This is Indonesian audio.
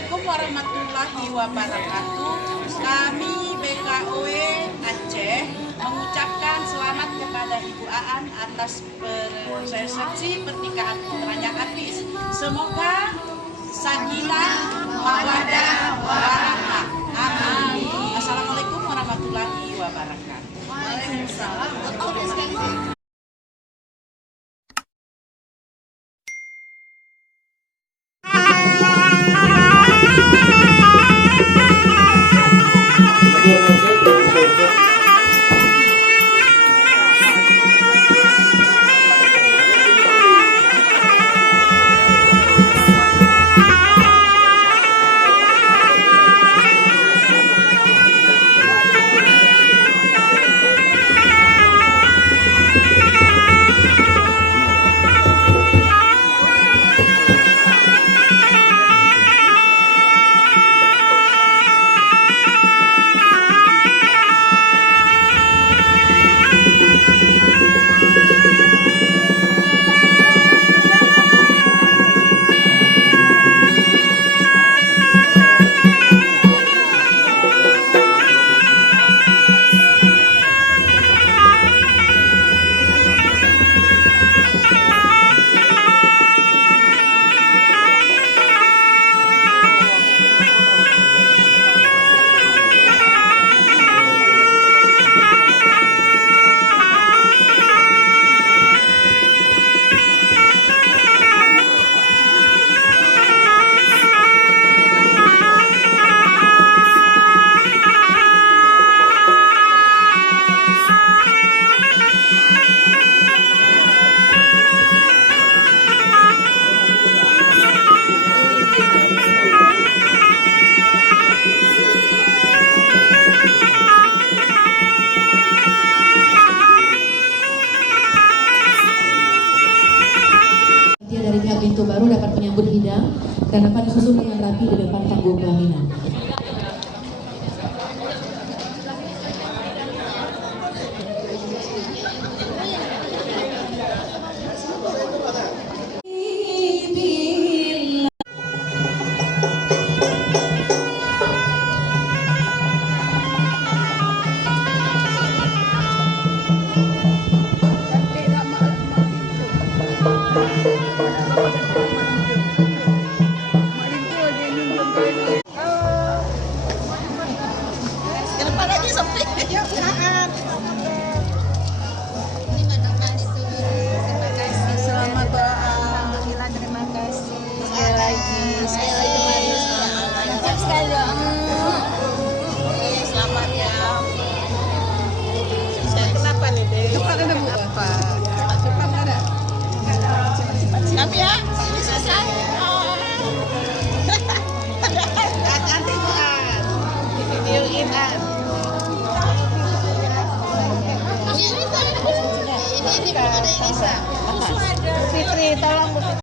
Assalamualaikum warahmatullahi wabarakatuh. Kami BKOW Aceh mengucapkan selamat kepada Ibu Aan atas resepsi pernikahan putranya Hafiz. Semoga sakinah, mawaddah, warahmah. Amin. Assalamualaikum warahmatullahi wabarakatuh. Waalaikumsalam. Dari pihak pintu baru dapat menyambut hidang dan dapat disusun dengan rapi di depan panggung pelaminan. Fitri, tolong Bu Fitri.